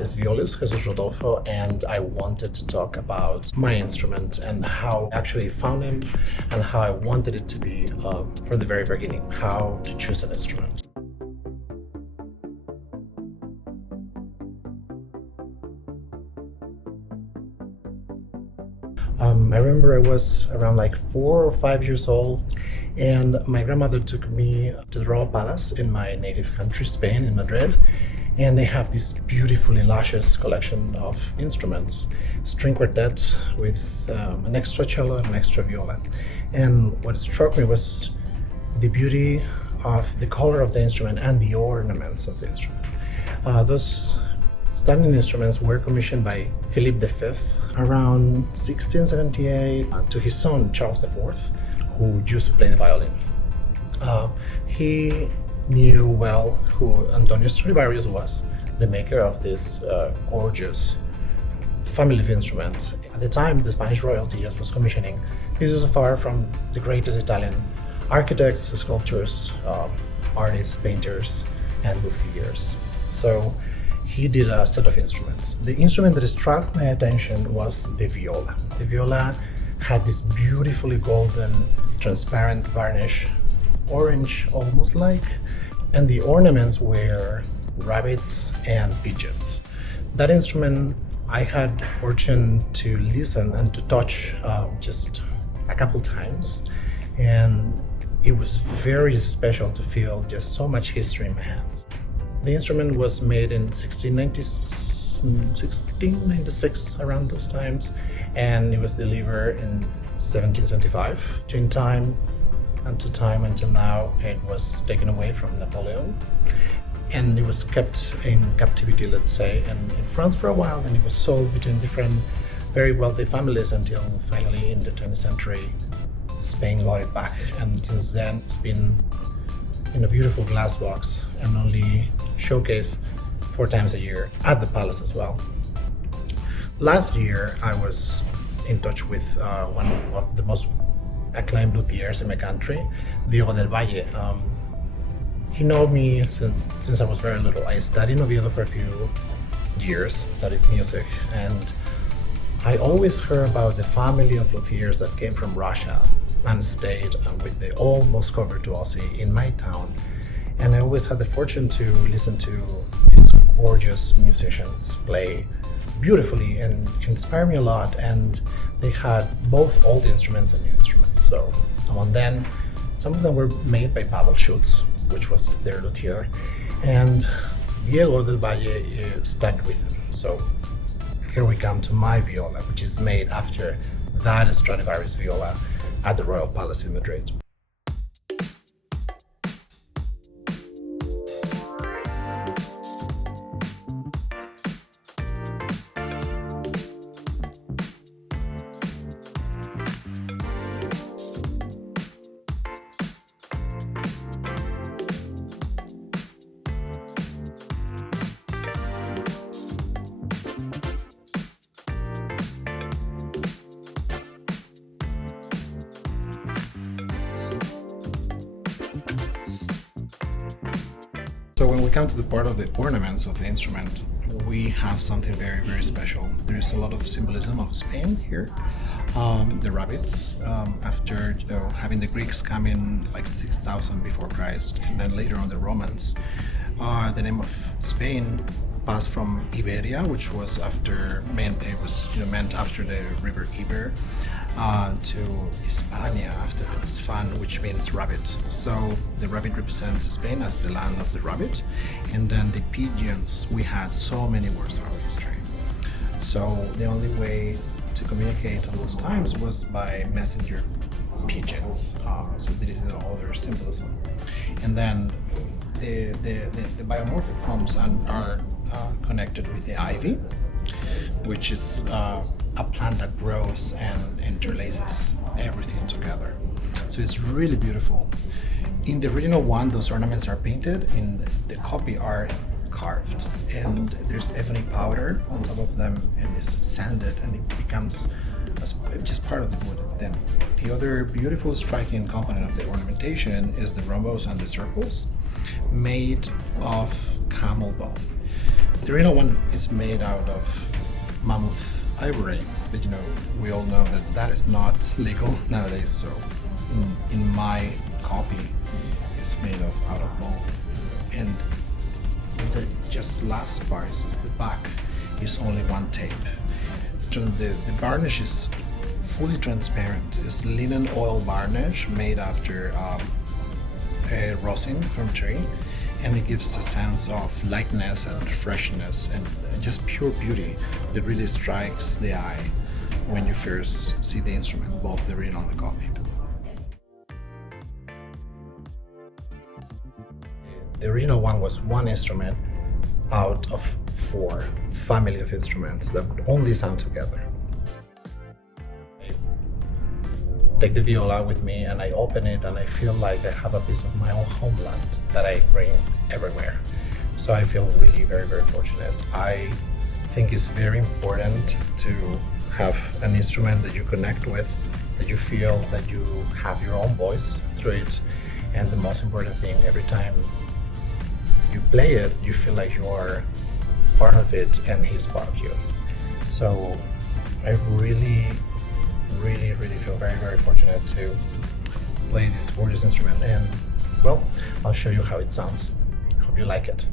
is Violis, Jesus Rodolfo, and I wanted to talk about my instrument and how I actually found him and how I wanted it to be from the very beginning, how to choose an instrument. I remember I was around like 4 or 5 years old, and my grandmother took me to the Royal Palace in my native country, Spain, in Madrid. And they have this beautifully luscious collection of instruments, string quartet with an extra cello and an extra viola. And what struck me was the beauty of the color of the instrument and the ornaments of the instrument. Those stunning instruments were commissioned by Philip V around 1678 to his son Charles IV, who used to play the violin. He knew well who Antonio Stradivarius was, the maker of this gorgeous family of instruments. At the time, the Spanish royalty was commissioning pieces of art from the greatest Italian architects, sculptors, artists, painters, and luthiers. So he did a set of instruments. The instrument that struck my attention was the viola. The viola had this beautifully golden, transparent varnish, orange almost like, and the ornaments were rabbits and pigeons. That instrument I had the fortune to listen and to touch just a couple times, and it was very special to feel just so much history in my hands. The instrument was made in 1696, around those times, and it was delivered in 1775. In time until now, it was taken away from Napoleon, and it was kept in captivity, let's say, in France for a while, and it was sold between different very wealthy families until finally in the 20th century Spain got it back, and since then it's been in a beautiful glass box and only showcased 4 times a year at the palace as well. Last year I was in touch with one of the most acclaimed luthiers in my country, Diego del Valle. He known me since I was very little. I studied Oviedo for a few years, studied music, and I always heard about the family of luthiers that came from Russia and stayed with the old Moscow virtuosi in my town. And I always had the fortune to listen to these gorgeous musicians play beautifully and inspire me a lot. And they had both old instruments and new instruments. So among them, some of them were made by Pavel Schutz, which was their luthier, and Diego del Valle studied with him. So here we come to my viola, which is made after that Stradivarius viola at the Royal Palace in Madrid. So when we come to the part of the ornaments of the instrument, we have something very, very special. There's a lot of symbolism of Spain here. The rabbits, after having the Greeks come in like 6,000 before Christ, and then later on the Romans, the name of Spain passed from Iberia, which was meant after the river Iber, to Hispania after Hispan, which means rabbit. So the rabbit represents Spain as the land of the rabbit, and then the pigeons, we had so many wars throughout history. So the only way to communicate on those times was by messenger pigeons. So this is the other symbolism. And then the biomorphic forms are connected with the ivy, which is a plant that grows and interlaces everything together. So it's really beautiful. In the original one, those ornaments are painted, in the copy are carved, and there's ebony powder on top of them, and it's sanded, and it becomes just part of the wood. Then the other beautiful striking component of the ornamentation is the rhombus and the circles made of camel bone. The original one is made out of mammoth ivory, but we all know that that is not legal nowadays. So in my copy, it's made out of bone, and the just last part is the back is only one tape. The varnish is fully transparent. It's linen oil varnish made after rosin from tree, and it gives a sense of lightness and freshness and just pure beauty that really strikes the eye when you first see the instrument, both the original and the copy. The original one was one instrument out of 4 family of instruments that would only sound together. I take the viola with me and I open it and I feel like I have a piece of my own homeland that I bring everywhere. So I feel really very, very fortunate. I think it's very important to have an instrument that you connect with, that you feel that you have your own voice through it. And the most important thing, every time you play it, you feel like you are part of it and he's part of you. So I really feel very, very fortunate to play this gorgeous instrument, and well, I'll show you how it sounds. Hope you like it.